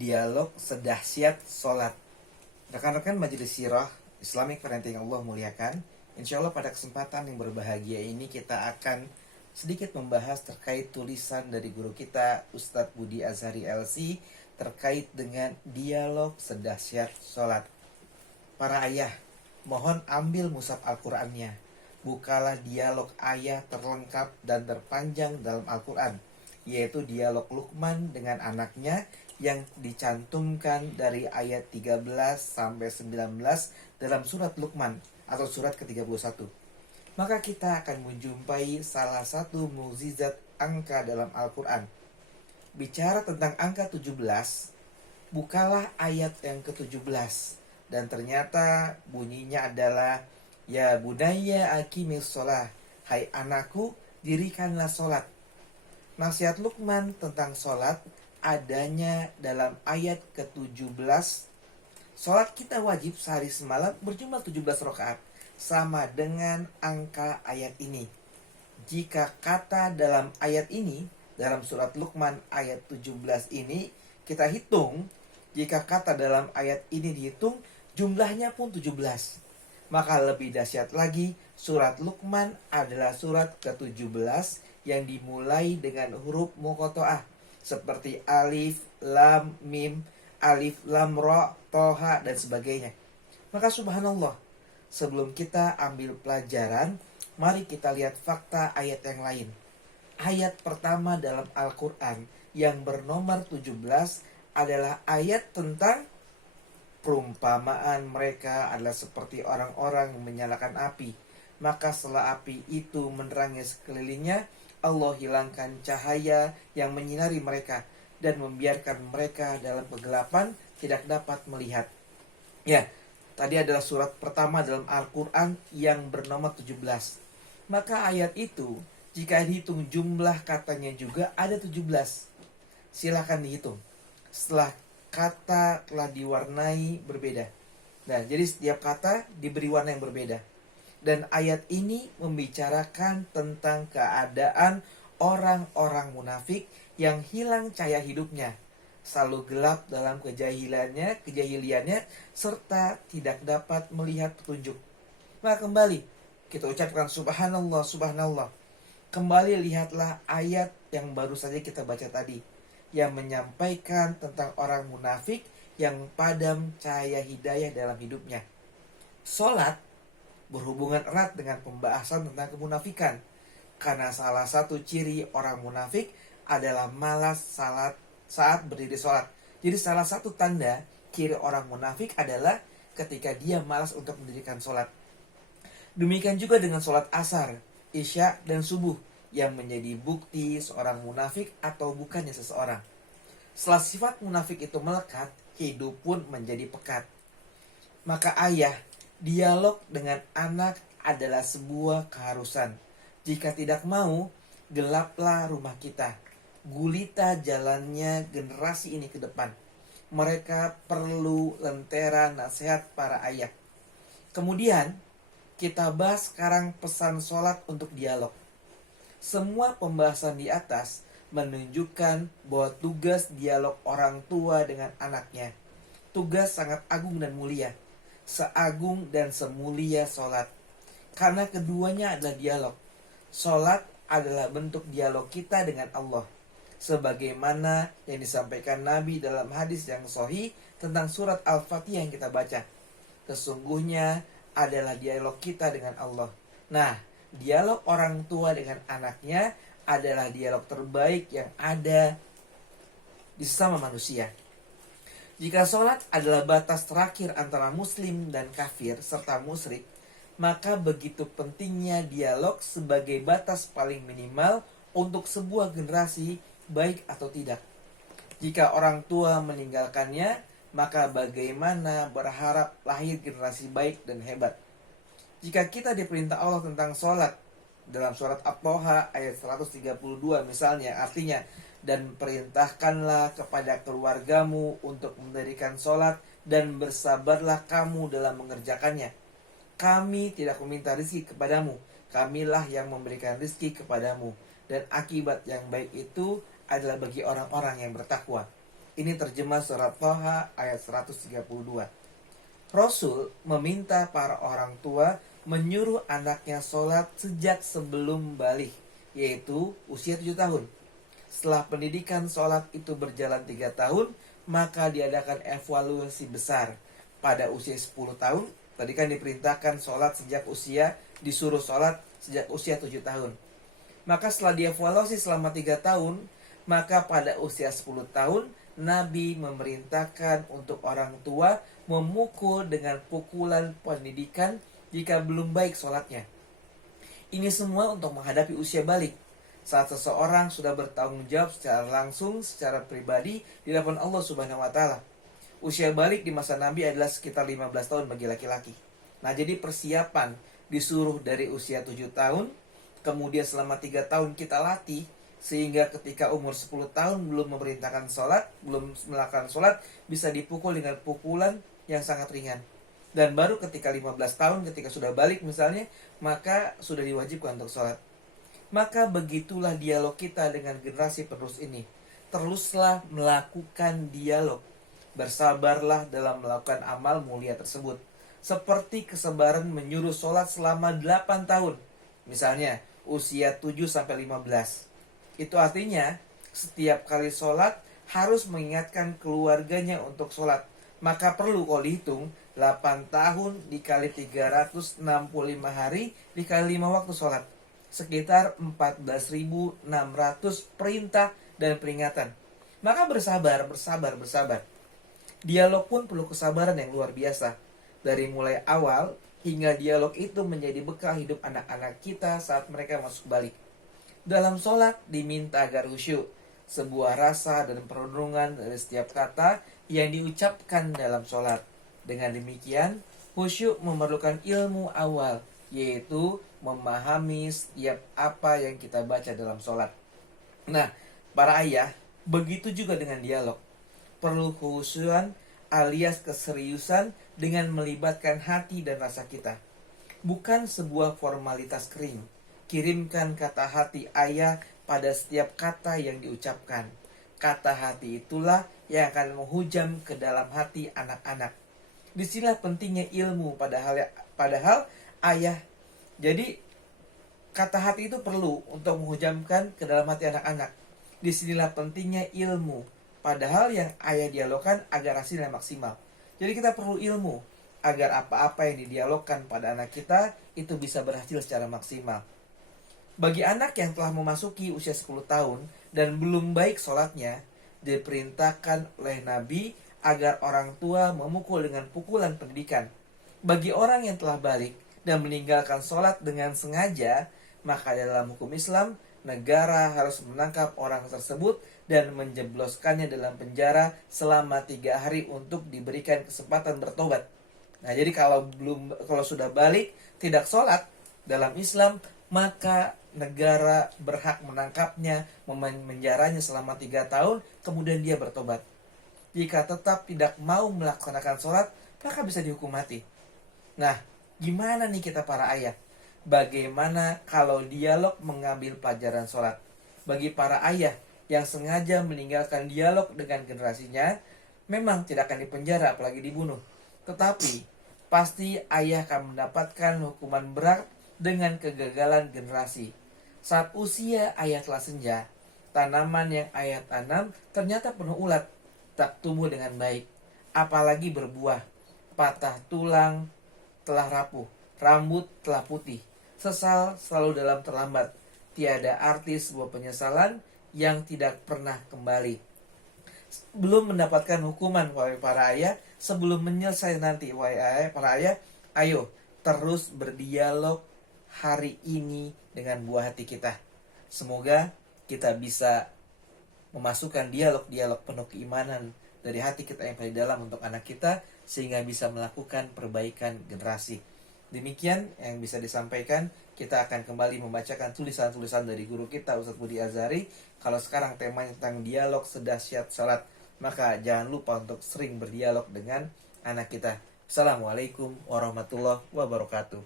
Dialog sedahsyat sholat. Rekan-rekan Majelis Sirah Islamic Parenting Allah muliakan, insya Allah pada kesempatan yang berbahagia ini kita akan sedikit membahas terkait tulisan dari guru kita Ustadz Budi Azhari LC terkait dengan dialog sedahsyat sholat. Para ayah, mohon ambil mushaf Al-Qur'annya. Bukalah dialog ayah terlengkap dan terpanjang dalam Al-Quran, yaitu dialog Luqman dengan anaknya yang dicantumkan dari ayat 13 sampai 19 dalam surat Luqman atau surat ke-31. Maka kita akan menjumpai salah satu mukjizat angka dalam Al-Quran. Bicara tentang angka 17, bukalah ayat yang ke-17 dan ternyata bunyinya adalah Ya bunayya aqimis sholah, hai anakku dirikanlah sholat. Nasihat Luqman tentang sholat adanya dalam ayat ke-17. Sholat kita wajib sehari semalam berjumlah 17 rakaat, sama dengan angka ayat ini. Jika kata dalam ayat ini, dalam surat Luqman ayat 17 ini, kita hitung, jika kata dalam ayat ini dihitung, jumlahnya pun 17. Maka lebih dahsyat lagi, surat Luqman adalah surat ke-17 yang dimulai dengan huruf muqatta'ah seperti alif, lam, mim, alif, lam, ra, toha, dan sebagainya. Maka subhanallah, sebelum kita ambil pelajaran, mari kita lihat fakta ayat yang lain. Ayat pertama dalam Al-Quran yang bernomor 17 adalah ayat tentang perumpamaan mereka adalah seperti orang-orang yang menyalakan api. Maka setelah api itu menerangi sekelilingnya, Allah hilangkan cahaya yang menyinari mereka dan membiarkan mereka dalam kegelapan tidak dapat melihat. Ya, tadi adalah surat pertama dalam Al-Quran yang bernomor 17. Maka ayat itu, jika dihitung jumlah katanya juga ada 17. Silakan dihitung. Setelah kata telah diwarnai berbeda. Nah, jadi setiap kata diberi warna yang berbeda. Dan ayat ini membicarakan tentang keadaan orang-orang munafik yang hilang cahaya hidupnya, selalu gelap dalam kejahiliannya, serta tidak dapat melihat petunjuk. Maka kembali kita ucapkan subhanallah, subhanallah. Kembali lihatlah ayat yang baru saja kita baca tadi, yang menyampaikan tentang orang munafik yang padam cahaya hidayah dalam hidupnya. Salat berhubungan erat dengan pembahasan tentang kemunafikan, karena salah satu ciri orang munafik adalah malas salat saat berdiri salat. Jadi salah satu tanda ciri orang munafik adalah ketika dia malas untuk mendirikan salat. Demikian juga dengan salat asar, isya, dan subuh, yang menjadi bukti seorang munafik atau bukannya seseorang. Setelah sifat munafik itu melekat, hidup pun menjadi pekat. Maka ayah, dialog dengan anak adalah sebuah keharusan. Jika tidak mau, gelaplah rumah kita. Gulita jalannya generasi ini ke depan. Mereka perlu lentera nasihat para ayah. Kemudian, kita bahas sekarang pesan sholat untuk dialog. Semua pembahasan di atas menunjukkan bahwa tugas dialog orang tua dengan anaknya, tugas sangat agung dan mulia, seagung dan semulia sholat. Karena keduanya adalah dialog. Sholat adalah bentuk dialog kita dengan Allah, sebagaimana yang disampaikan Nabi dalam hadis yang sahih tentang surat Al-Fatihah yang kita baca. Sesungguhnya adalah dialog kita dengan Allah. Nah, dialog orang tua dengan anaknya adalah dialog terbaik yang ada di sesama manusia. Jika sholat adalah batas terakhir antara muslim dan kafir serta musyrik, maka begitu pentingnya dialog sebagai batas paling minimal untuk sebuah generasi baik atau tidak. Jika orang tua meninggalkannya, maka bagaimana berharap lahir generasi baik dan hebat? Jika kita diperintah Allah tentang sholat dalam surat At-Toha ayat 132 misalnya, artinya, dan perintahkanlah kepada keluargamu untuk mendirikan sholat dan bersabarlah kamu dalam mengerjakannya. Kami tidak meminta rizki kepadamu, kamilah yang memberikan rizki kepadamu, dan akibat yang baik itu adalah bagi orang-orang yang bertakwa. Ini terjemah surat Thaha ayat 132. Rasul meminta para orang tua menyuruh anaknya sholat sejak sebelum balik, yaitu usia 7 tahun. Setelah pendidikan sholat itu berjalan 3 tahun, maka diadakan evaluasi besar. Pada usia 10 tahun, tadi kan diperintahkan sholat sejak usia, disuruh sholat sejak usia 7 tahun. Maka setelah dievaluasi selama 3 tahun, maka pada usia 10 tahun, Nabi memerintahkan untuk orang tua memukul dengan pukulan pendidikan jika belum baik sholatnya. Ini semua untuk menghadapi usia balik, saat seseorang sudah bertanggung jawab secara langsung, secara pribadi di hadapan Allah Subhanahu wa Ta'ala. Usia balik di masa Nabi adalah sekitar 15 tahun bagi laki-laki. Nah, jadi persiapan disuruh dari usia 7 tahun, kemudian selama 3 tahun kita latih, sehingga ketika umur 10 tahun belum memerintahkan sholat, belum melakukan sholat, bisa dipukul dengan pukulan yang sangat ringan. Dan baru ketika 15 tahun, ketika sudah balik misalnya, maka sudah diwajibkan untuk sholat. Maka begitulah dialog kita dengan generasi penerus ini. Teruslah melakukan dialog. Bersabarlah dalam melakukan amal mulia tersebut. Seperti kesabaran menyuruh sholat selama 8 tahun. Misalnya, usia 7-15. Itu artinya setiap kali sholat harus mengingatkan keluarganya untuk sholat. Maka perlu kalau dihitung 8 tahun dikali 365 hari dikali 5 waktu sholat. Sekitar 14.600 perintah dan peringatan. Maka bersabar. Dialog pun perlu kesabaran yang luar biasa. Dari mulai awal hingga dialog itu menjadi bekal hidup anak-anak kita saat mereka masuk balik. Dalam sholat diminta agar khusyuk, sebuah rasa dan perenungan dari setiap kata yang diucapkan dalam sholat. Dengan demikian, khusyuk memerlukan ilmu awal, yaitu memahami setiap apa yang kita baca dalam sholat. Nah, para ayah, begitu juga dengan dialog. Perlu kekhusyuan alias keseriusan dengan melibatkan hati dan rasa kita. Bukan sebuah formalitas kering. Kirimkan kata hati ayah pada setiap kata yang diucapkan. Kata hati itulah yang akan menghujam ke dalam hati anak-anak. Disinilah pentingnya ilmu padahal ayah. Jadi kata hati itu perlu untuk menghujamkan ke dalam hati anak-anak. Disinilah pentingnya ilmu. Padahal yang ayah dialogkan agar hasilnya maksimal. Jadi kita perlu ilmu agar apa-apa yang didialogkan pada anak kita itu bisa berhasil secara maksimal. Bagi anak yang telah memasuki usia 10 tahun dan belum baik sholatnya, diperintahkan oleh Nabi agar orang tua memukul dengan pukulan pendidikan. Bagi orang yang telah balik dan meninggalkan sholat dengan sengaja, maka dalam hukum Islam, negara harus menangkap orang tersebut dan menjebloskannya dalam penjara selama 3 hari untuk diberikan kesempatan bertobat. Nah, jadi kalau sudah balik tidak sholat dalam Islam, maka negara berhak menangkapnya, memenjaranya selama 3 tahun, kemudian dia bertobat. Jika tetap tidak mau melaksanakan sholat, maka bisa dihukum mati. Nah, gimana nih kita para ayah? Bagaimana kalau dialog mengambil pelajaran sholat? Bagi para ayah yang sengaja meninggalkan dialog dengan generasinya, memang tidak akan dipenjara apalagi dibunuh. Tetapi, pasti ayah akan mendapatkan hukuman berat dengan kegagalan generasi. Saat usia ayah telah senja, tanaman yang ayah tanam ternyata penuh ulat, tak tumbuh dengan baik, apalagi berbuah. Patah tulang telah rapuh, rambut telah putih, sesal selalu dalam terlambat. Tiada arti sebuah penyesalan yang tidak pernah kembali. Belum mendapatkan hukuman, wahai para ayah, sebelum menyelesaikan nanti, wahai para ayah, ayo terus berdialog hari ini dengan buah hati kita. Semoga kita bisa memasukkan dialog-dialog penuh keimanan dari hati kita yang paling dalam untuk anak kita, sehingga bisa melakukan perbaikan generasi. Demikian yang bisa disampaikan. Kita akan kembali membacakan tulisan-tulisan dari guru kita Ustadz Budi Azhari. Kalau sekarang temanya tentang dialog sedahsyat salat, maka jangan lupa untuk sering berdialog dengan anak kita. Assalamualaikum warahmatullahi wabarakatuh.